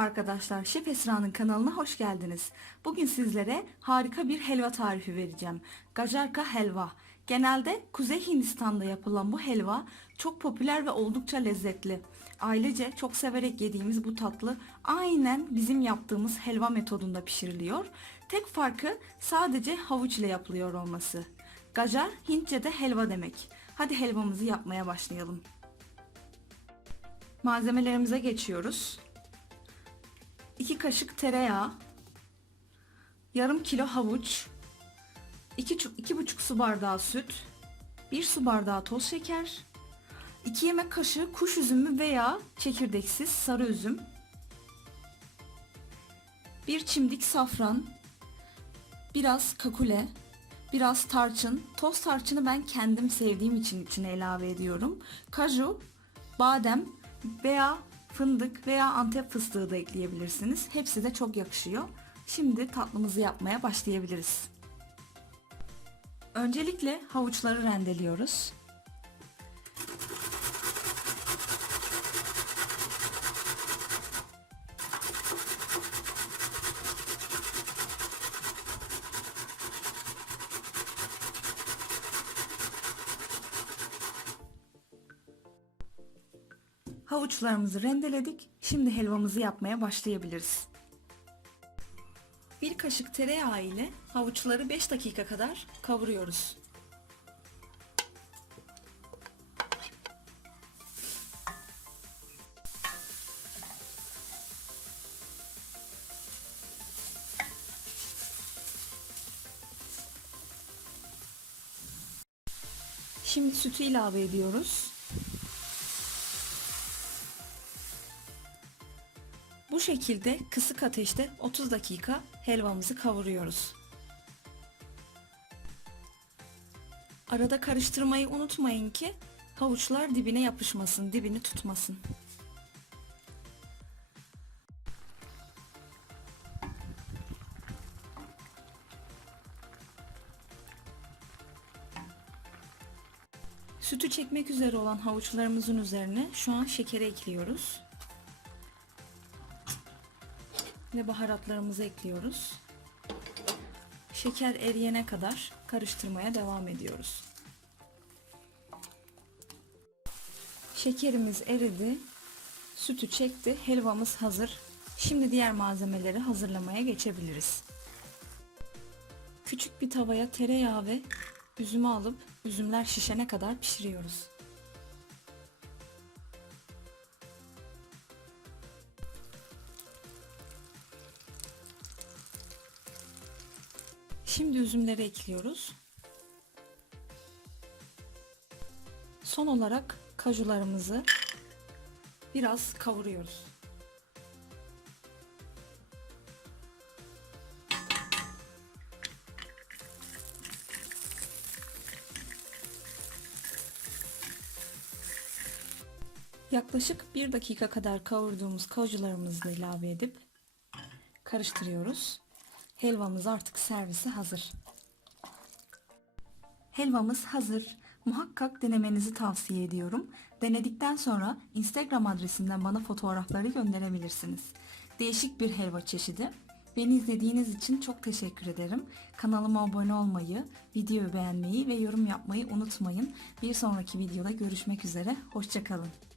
Merhaba arkadaşlar, Şef Esra'nın kanalına hoş geldiniz. Bugün sizlere harika bir helva tarifi vereceğim. Gajarka helva. Genelde Kuzey Hindistan'da yapılan bu helva çok popüler ve oldukça lezzetli. Ailece çok severek yediğimiz bu tatlı aynen bizim yaptığımız helva metodunda pişiriliyor. Tek farkı sadece havuç ile yapılıyor olması. Gajar Hintçe'de helva demek. Hadi helvamızı yapmaya başlayalım. Malzemelerimize geçiyoruz. 2 kaşık tereyağı, yarım kilo havuç, 2 iki buçuk su bardağı süt, 1 su bardağı toz şeker, 2 yemek kaşığı kuş üzümü veya çekirdeksiz sarı üzüm, 1 çimdik safran, biraz kakule, biraz tarçın. Toz tarçını ben kendim sevdiğim için içine ilave ediyorum. Kaju, badem veya fındık veya antep fıstığı da ekleyebilirsiniz. Hepsi de çok yakışıyor. Şimdi tatlımızı yapmaya başlayabiliriz. Öncelikle havuçları rendeliyoruz. Havuçlarımızı rendeledik. Şimdi helvamızı yapmaya başlayabiliriz. Bir kaşık tereyağı ile havuçları 5 dakika kadar kavuruyoruz. Şimdi sütü ilave ediyoruz. Bu şekilde kısık ateşte 30 dakika helvamızı kavuruyoruz. Arada karıştırmayı unutmayın ki havuçlar dibine yapışmasın, dibini tutmasın. Sütü çekmek üzere olan havuçlarımızın üzerine şu an şekeri ekliyoruz. Ve baharatlarımızı ekliyoruz. Şeker eriyene kadar karıştırmaya devam ediyoruz. Şekerimiz eridi. Sütü çekti. Helvamız hazır. Şimdi diğer malzemeleri hazırlamaya geçebiliriz. Küçük bir tavaya tereyağı ve üzümü alıp üzümler şişene kadar pişiriyoruz. Şimdi üzümleri ekliyoruz. Son olarak kajularımızı biraz kavuruyoruz. Yaklaşık bir dakika kadar kavurduğumuz kajularımızı da ilave edip karıştırıyoruz. Helvamız artık servise hazır. Helvamız hazır. Muhakkak denemenizi tavsiye ediyorum. Denedikten sonra Instagram adresimden bana fotoğrafları gönderebilirsiniz. Değişik bir helva çeşidi. Beni izlediğiniz için çok teşekkür ederim. Kanalıma abone olmayı, videoyu beğenmeyi ve yorum yapmayı unutmayın. Bir sonraki videoda görüşmek üzere. Hoşçakalın.